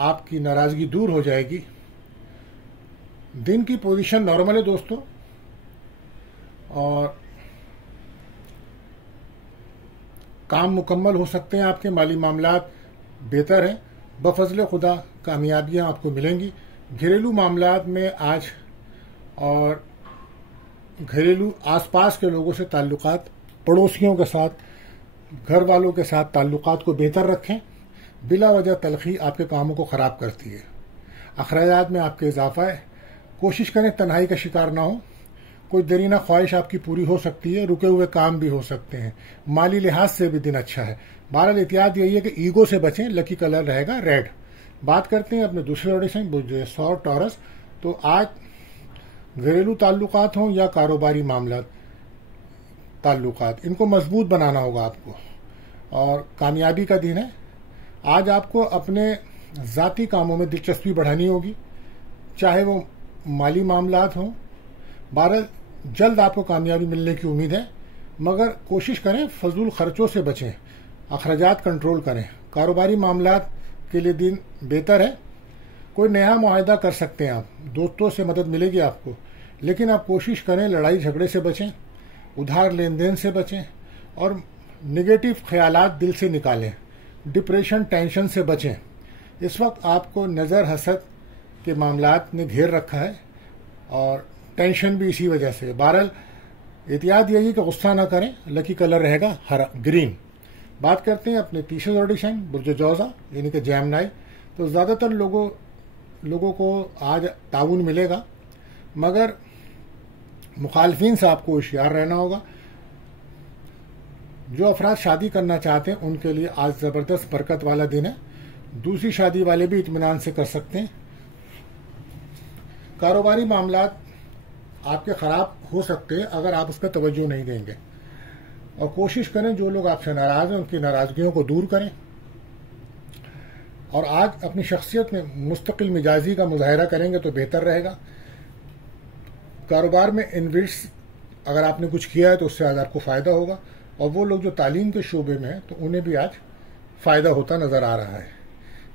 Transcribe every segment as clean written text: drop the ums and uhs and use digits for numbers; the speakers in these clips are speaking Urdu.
آپ کی ناراضگی دور ہو جائے گی. دن کی پوزیشن نارمل ہے دوستوں, اور کام مکمل ہو سکتے ہیں. آپ کے مالی معاملات بہتر ہیں. بفضل خدا کامیابیاں آپ کو ملیں گی. گھریلو معاملات میں آج اور گھریلو آس پاس کے لوگوں سے تعلقات, پڑوسیوں کے ساتھ, گھر والوں کے ساتھ تعلقات کو بہتر رکھیں. بلا وجہ تلخی آپ کے کاموں کو خراب کرتی ہے. اخراجات میں آپ کے اضافہ ہے. کوشش کریں تنہائی کا شکار نہ ہو. کوئی دیرینہ خواہش آپ کی پوری ہو سکتی ہے. رکے ہوئے کام بھی ہو سکتے ہیں. مالی لحاظ سے بھی دن اچھا ہے. بہرحال احتیاط یہی ہے کہ ایگو سے بچیں. لکی کلر رہے گا ریڈ. بات کرتے ہیں اپنے دوسرے آڈیشن سور ٹورس. تو آج گھریلو تعلقات ہوں یا کاروباری معاملات تعلقات, ان کو مضبوط بنانا ہوگا آپ کو, اور کامیابی کا دن ہے. آج آپ کو اپنے ذاتی کاموں میں دلچسپی بڑھانی ہوگی, چاہے وہ مالی معاملات ہوں. بہرحال جلد آپ کو کامیابی ملنے کی امید ہے, مگر کوشش کریں فضول خرچوں سے بچیں, اخراجات کنٹرول کریں. کاروباری معاملات کے لیے دن بہتر ہے. کوئی نیا معاہدہ کر سکتے ہیں آپ, دوستوں سے مدد ملے گی آپ کو, لیکن آپ کوشش کریں لڑائی جھگڑے سے بچیں, ادھار لین دین سے بچیں, اور نگیٹو خیالات دل سے نکالیں. ڈپریشن ٹینشن سے بچیں. اس وقت آپ کو نظر حسد کے معاملات نے گھیر رکھا ہے, اور ٹینشن بھی اسی وجہ سے. بہرحال احتیاط یہی کہ غصہ نہ کریں. لکی کلر رہے گا گرین. بات کرتے ہیں اپنے تیسرے آڈیشن برج جوزا یعنی کہ جیمنائی. تو زیادہ تر لوگوں کو آج تعاون ملے گا, مگر مخالفین سے آپ کو ہوشیار رہنا ہوگا. جو افراد شادی کرنا چاہتے ہیں ان کے لیے آج زبردست برکت والا دن ہے. دوسری شادی والے بھی اطمینان سے کر سکتے ہیں. کاروباری معاملات آپ کے خراب ہو سکتے ہیں اگر آپ اس پہ توجہ نہیں دیں گے, اور کوشش کریں جو لوگ آپ سے ناراض ہیں ان کی ناراضگیوں کو دور کریں. اور آج اپنی شخصیت میں مستقل مزاجی کا مظاہرہ کریں گے تو بہتر رہے گا. کاروبار میں انویسٹ اگر آپ نے کچھ کیا ہے تو اس سے آج آپ کو فائدہ ہوگا, اور وہ لوگ جو تعلیم کے شعبے میں ہیں تو انہیں بھی آج فائدہ ہوتا نظر آ رہا ہے.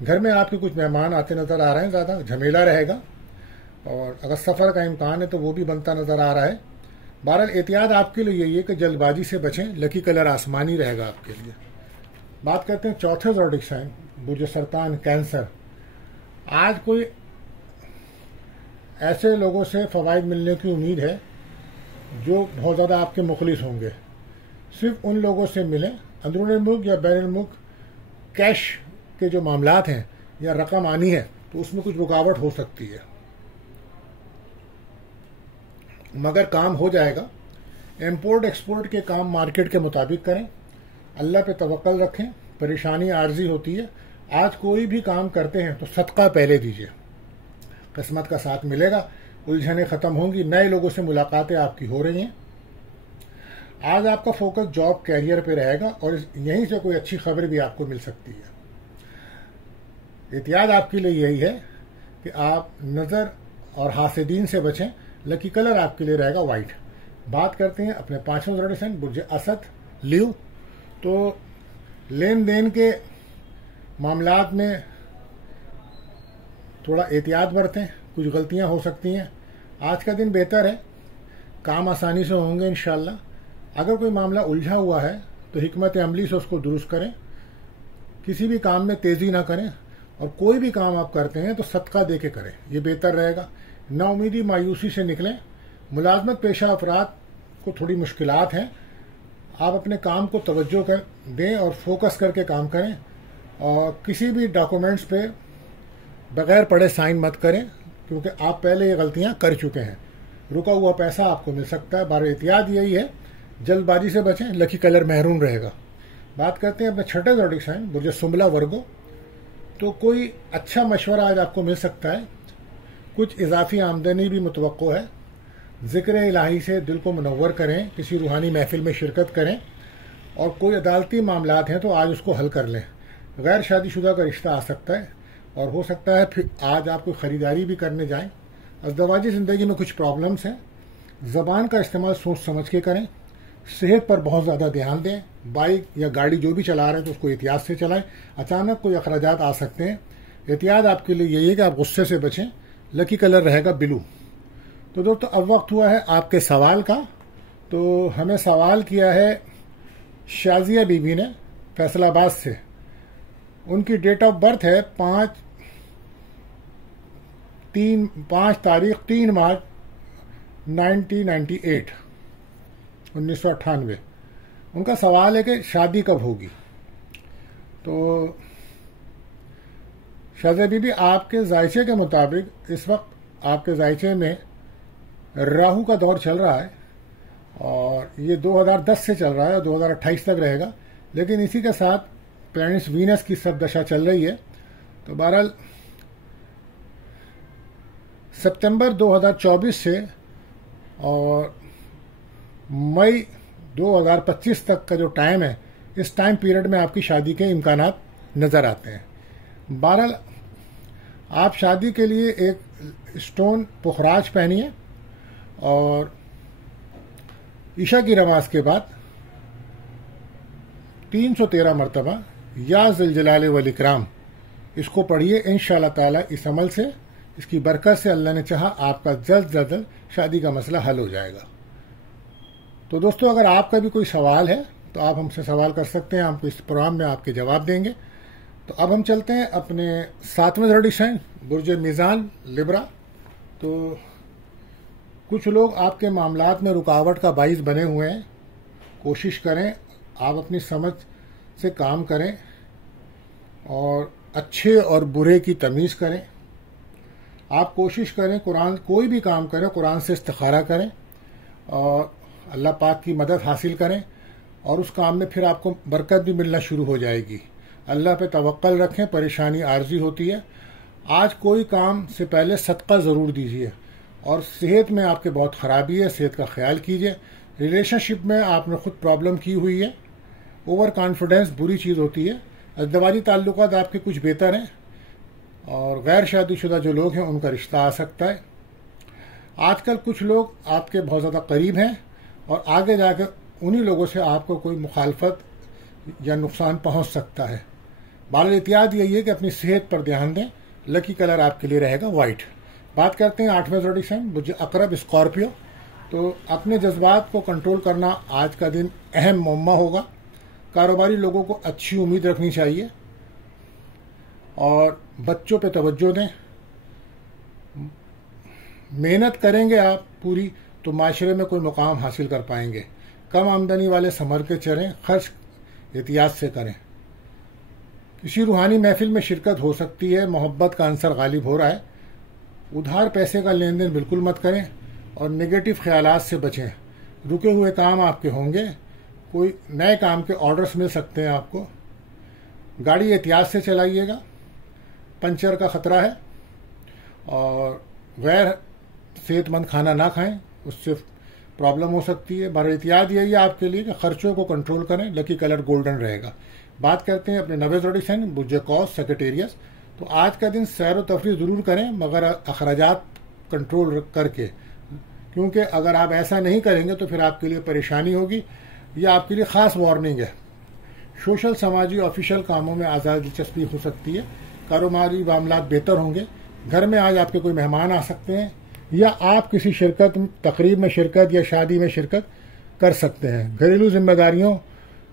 گھر میں آپ کے کچھ مہمان آتے نظر آ رہے ہیں. زیادہ جھمیلا رہے گا, اور اگر سفر کا امکان ہے تو وہ بھی بنتا نظر آ رہا ہے. بہرحال احتیاط آپ کے لیے یہی ہے کہ جلد بازی سے بچیں. لکی کلر آسمانی رہے گا آپ کے لیے. بات کرتے ہیں چوتھے زوڈک سائن برج سرطان کینسر. آج کوئی ایسے لوگوں سے فوائد ملنے کی امید ہے جو بہت زیادہ آپ کے مخلص ہوں گے. صرف ان لوگوں سے ملیں اندرون ملک یا بین الملک. کیش کے جو معاملات ہیں یا رقم آنی ہے تو اس میں کچھ رکاوٹ ہو سکتی ہے, مگر کام ہو جائے گا. امپورٹ ایکسپورٹ کے کام مارکیٹ کے مطابق کریں. اللہ پہ توکل رکھیں. پریشانی عارضی ہوتی ہے. آج کوئی بھی کام کرتے ہیں تو صدقہ پہلے دیجیے, قسمت کا ساتھ ملے گا. الجھنیں ختم ہوں گی. نئے لوگوں سے ملاقاتیں آپ کی ہو رہی ہیں. آج آپ کا فوکس جاب کیریئر پہ رہے گا, اور یہیں سے کوئی اچھی خبر بھی آپ کو مل سکتی ہے. احتیاط آپ کے لیے یہی ہے کہ آپ نظر اور حاسدین سے بچیں. لکی کلر آپ کے لیے رہے گا وائٹ. بات کرتے ہیں اپنے پانچویں زوڈک برج اسد لیو. تو لین دین کے معاملات میں تھوڑا احتیاط برتیں. کچھ غلطیاں ہو سکتی ہیں. آج کا دن بہتر ہے. کام آسانی سے ہوں گے انشاءاللہ. اگر کوئی معاملہ الجھا ہوا ہے تو حکمت عملی سے اس کو درست کریں. کسی بھی کام میں تیزی نہ کریں, اور کوئی بھی کام آپ کرتے ہیں تو صدقہ دے کے کریں. یہ بہتر رہے گا. نا امیدی مایوسی سے نکلیں. ملازمت پیشہ افراد کو تھوڑی مشکلات ہیں. آپ اپنے کام کو توجہ دیں اور فوکس کر کے کام کریں, اور کسی بھی ڈاکومنٹس پہ بغیر پڑھے سائن مت کریں, کیونکہ آپ پہلے یہ غلطیاں کر چکے ہیں. رکا ہوا پیسہ آپ کو مل سکتا ہے. بہرحال احتیاط یہی ہے, جلد بازی سے بچیں. لکی کلر مہرون رہے گا. بات کرتے ہیں اپنے چھٹے زوڈک سائن برج سمبلا ورگو. تو کوئی اچھا مشورہ آج آپ کو مل سکتا ہے. کچھ اضافی آمدنی بھی متوقع ہے. ذکر الہی سے دل کو منور کریں. کسی روحانی محفل میں شرکت کریں, اور کوئی عدالتی معاملات ہیں تو آج اس کو حل کر لیں. غیر شادی شدہ کا رشتہ آ سکتا ہے, اور ہو سکتا ہے پھر آج آپ کوئی خریداری بھی کرنے جائیں. ازدواجی زندگی میں کچھ پرابلمس ہیں. زبان کا استعمال سوچ سمجھ کے کریں. صحت پر بہت زیادہ دھیان دیں. بائک یا گاڑی جو بھی چلا رہے ہیں تو اس کو احتیاط سے چلائیں. اچانک کوئی اخراجات آ سکتے ہیں. احتیاط آپ کے لیے یہی ہے کہ آپ غصے سے بچیں. لکی کلر رہے گا بلو. تو دوستو اب وقت ہوا ہے آپ کے سوال کا. تو ہمیں سوال کیا ہے شازیہ بی بی نے فیصل آباد سے. ان کی ڈیٹ آف برتھ ہے 3 مارچ 1998. ان کا سوال ہے کہ شادی کب ہوگی. تو شازیہ بی بی، آپ کے ذائچے کے مطابق اس وقت آپ کے ذائچے میں راہو کا دور چل رہا ہے اور یہ 2010 سے چل رہا ہے اور 2028 تک رہے گا. لیکن اسی کے ساتھ پلانٹس وینس کی سب دشا چل رہی ہے. تو بہرحال ستمبر 2024 سے اور مئی 2025 تک کا جو ٹائم ہے، اس ٹائم پیریڈ میں آپ کی شادی کے امکانات نظر آتے ہیں. بہرحال آپ شادی کے لیے ایک اسٹون پخراج پہنیے اور عشاء کی نماز کے بعد 313 مرتبہ یا ذوالجلال والاکرام اس کو پڑھیے. انشاءاللہ تعالی اس عمل سے، اس کی برکت سے اللہ نے چاہا آپ کا جلد سے جلد شادی کا مسئلہ حل ہو جائے گا. تو دوستو اگر آپ کا بھی کوئی سوال ہے تو آپ ہم سے سوال کر سکتے ہیں. ہم کو اس پروگرام میں آپ کے جواب دیں گے. تو اب ہم چلتے ہیں اپنے 7ویں زوڈک سائن برج میزان لبرا. تو کچھ لوگ آپ کے معاملات میں رکاوٹ کا باعث بنے ہوئے ہیں. کوشش کریں آپ اپنی سمجھ سے کام کریں اور اچھے اور برے کی تمیز کریں. آپ کوشش کریں قرآن کوئی بھی کام کریں قرآن سے استخارہ کریں اور اللہ پاک کی مدد حاصل کریں اور اس کام میں پھر آپ کو برکت بھی ملنا شروع ہو جائے گی. اللہ پہ توکل رکھیں. پریشانی عارضی ہوتی ہے. آج کوئی کام سے پہلے صدقہ ضرور دیجیے. اور صحت میں آپ کے بہت خرابی ہے، صحت کا خیال کیجیے. ریلیشن شپ میں آپ نے خود پرابلم کی ہوئی ہے. اوور کانفیڈنس بری چیز ہوتی ہے. ازدواجی تعلقات آپ کے کچھ بہتر ہیں اور غیر شادی شدہ جو لوگ ہیں ان کا رشتہ آ سکتا ہے. آج کل کچھ لوگ آپ کے بہت زیادہ قریب ہیں اور آگے جا کے انہی لوگوں سے آپ کو کوئی مخالفت یا نقصان پہنچ سکتا ہے. بہرحال احتیاط یہی ہے کہ اپنی صحت پر دھیان دیں. لکی کلر آپ کے لیے رہے گا وائٹ. بات کرتے ہیں 8ویں زوڈک سائن برج عقرب اسکارپیو. تو اپنے جذبات کو کنٹرول کرنا آج کا دن اہم معمہ ہوگا. کاروباری لوگوں کو اچھی امید رکھنی چاہیے اور بچوں پہ توجہ دیں. محنت کریں گے آپ پوری تو معاشرے میں کوئی مقام حاصل کر پائیں گے. کم آمدنی والے سنبھل کے چلیں. خرچ احتیاط سے کریں. کسی روحانی محفل میں شرکت ہو سکتی ہے. محبت کا عنصر غالب ہو رہا ہے. ادھار پیسے کا لین دین بالکل مت کریں اور نگیٹو خیالات سے بچیں. رکے ہوئے کام آپ کے ہوں گے. کوئی نئے کام کے آرڈرز مل سکتے ہیں آپ کو. گاڑی احتیاط سے چلائیے گا. پنچر کا خطرہ ہے اور غیر صحت مند کھانا نہ کھائیں، اس سے پرابلم ہو سکتی ہے. بہرحال احتیاط یہی ہے آپ کے لیے کہ خرچوں کو کنٹرول کریں. لکی کلر گولڈن رہے گا. بات کرتے ہیں اپنے 9ویں زوڈک سائن برج قوس سیکریٹریس. تو آج کا دن سیر و تفریح ضرور کریں مگر اخراجات کنٹرول کر کے، کیونکہ اگر آپ ایسا نہیں کریں گے تو پھر آپ کے لیے پریشانی ہوگی. یہ آپ کے لیے خاص وارننگ ہے. سوشل سماجی آفیشیل کاموں میں آزاد دلچسپی ہو سکتی ہے. کاروباری معاملات بہتر ہوں گے. گھر میں آج آپ کے کوئی مہمان آ سکتے ہیں یا آپ کسی تقریب میں شرکت یا شادی میں شرکت کر سکتے ہیں. گھریلو ذمہ داریوں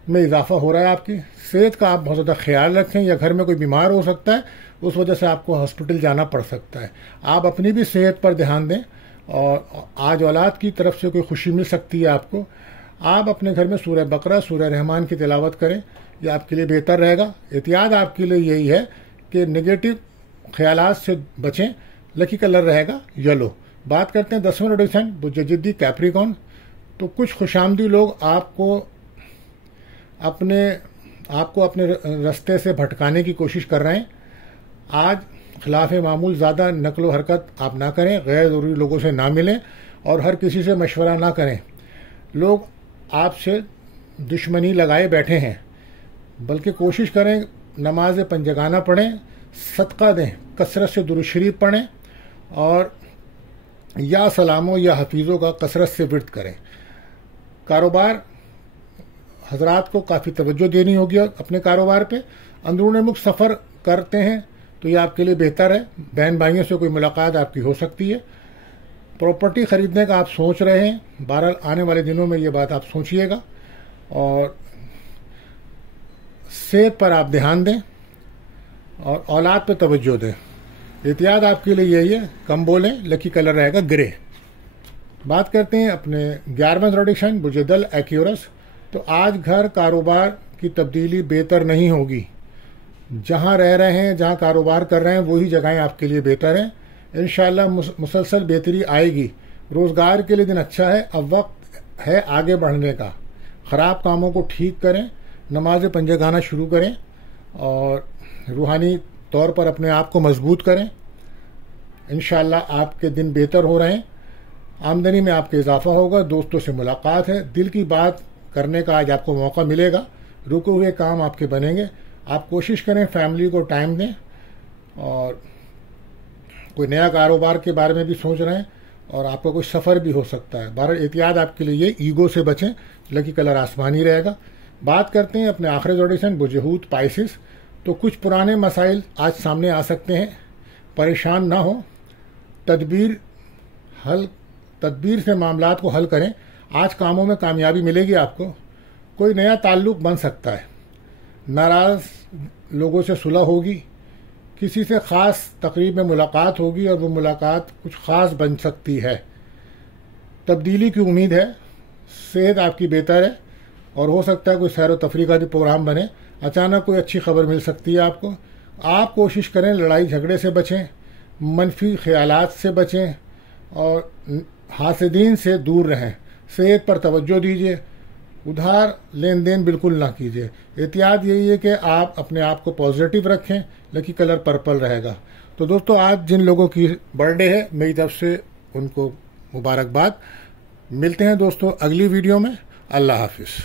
میں اضافہ ہو رہا ہے آپ کی. صحت کا آپ بہت زیادہ خیال رکھیں یا گھر میں کوئی بیمار ہو سکتا ہے، اس وجہ سے آپ کو ہاسپٹل جانا پڑ سکتا ہے. آپ اپنی بھی صحت پر دھیان دیں اور آج اولاد کی طرف سے کوئی خوشی مل سکتی ہے آپ کو. آپ اپنے گھر میں سورہ بقرہ سورہ رحمان کی تلاوت کریں. یہ آپ کے لیے بہتر رہے گا. احتیاط آپ کے لیے یہی ہے کہ نگیٹو خیالات سے بچیں. لکی کلر رہے گا یلو. بات کرتے ہیں 10ویں زوڈک سائن برج جدی کیپریکون. تو کچھ خوش آمدی لوگ آپ کو اپنے رستے سے بھٹکانے کی کوشش کر رہے ہیں. آج خلاف معمول زیادہ نقل و حرکت آپ نہ کریں. غیر ضروری لوگوں سے نہ ملیں اور ہر کسی سے مشورہ نہ کریں. لوگ آپ سے دشمنی لگائے بیٹھے ہیں، بلکہ کوشش کریں نماز پنجگانہ پڑھیں، صدقہ دیں، کثرت سے درود شریف پڑھیں اور یا سلاموں یا حفیظوں کا کثرت سے ورد کریں. کاروبار حضرات کو کافی توجہ دینی ہوگی اپنے کاروبار پہ. اندرون ملک سفر کرتے ہیں تو یہ آپ کے لیے بہتر ہے. بہن بھائیوں سے کوئی ملاقات آپ کی ہو سکتی ہے. پراپرٹی خریدنے کا آپ سوچ رہے ہیں، بہرحال آنے والے دنوں میں یہ بات آپ سوچئے گا. اور صحت پر آپ دھیان دیں اور اولاد پہ توجہ دیں. احتیاط آپ کے لیے یہی ہے، کم بولیں. لکی کلر رہے گا گرے. بات کرتے ہیں اپنے 11واں پریڈکشن بجدل ایکیورس. تو آج گھر کاروبار کی تبدیلی بہتر نہیں ہوگی. جہاں رہ رہے ہیں، جہاں کاروبار کر رہے ہیں، وہی جگہیں آپ کے لیے بہتر ہیں. انشاءاللہ مسلسل بہتری آئے گی. روزگار کے لیے دن اچھا ہے. اب وقت ہے آگے بڑھنے کا. خراب کاموں کو ٹھیک کریں، نماز پنجہ گانا شروع کریں اور روحانی طور پر اپنے آپ کو مضبوط کریں. انشاءاللہ آپ کے دن بہتر ہو رہے ہیں. آمدنی میں آپ کے اضافہ ہوگا. دوستوں سے ملاقات ہے. دل کی بات کرنے کا آج آپ کو موقع ملے گا. رکے ہوئے کام آپ کے بنیں گے. آپ کوشش کریں فیملی کو ٹائم دیں. اور کوئی نیا کاروبار کے بارے میں بھی سوچ رہے ہیں اور آپ کا کوئی سفر بھی ہو سکتا ہے. بہرحال احتیاط آپ کے لیے ایگو سے بچیں. لکی کلر آسمانی رہے گا. بات کرتے ہیں اپنے آخری زوڈیشن بجہوت پائسس. تو کچھ پرانے مسائل آج سامنے آ سکتے ہیں. پریشان نہ ہو. تدبیر سے معاملات کو حل کریں. آج کاموں میں کامیابی ملے گی آپ کو. کوئی نیا تعلق بن سکتا ہے. ناراض لوگوں سے صلح ہوگی. کسی سے خاص تقریب میں ملاقات ہوگی اور وہ ملاقات کچھ خاص بن سکتی ہے. تبدیلی کی امید ہے. صحت آپ کی بہتر ہے اور ہو سکتا ہے کوئی سیر و تفریح کا بھی پروگرام بنے. اچانک کوئی اچھی خبر مل سکتی ہے آپ کو. آپ کوشش کریں لڑائی جھگڑے سے بچیں، منفی خیالات سے بچیں اور حاسدین سے دور رہیں. صحت پر توجہ دیجیے. ادھار لین دین بالکل نہ کیجیے. احتیاط یہی ہے کہ آپ اپنے آپ کو پازیٹیو رکھیں. لکی کلر پرپل رہے گا. تو دوستو آج جن لوگوں کی برتھ ڈے ہے میری طرف سے ان کو مبارکباد. ملتے ہیں دوستو اگلی ویڈیو میں. اللہ حافظ.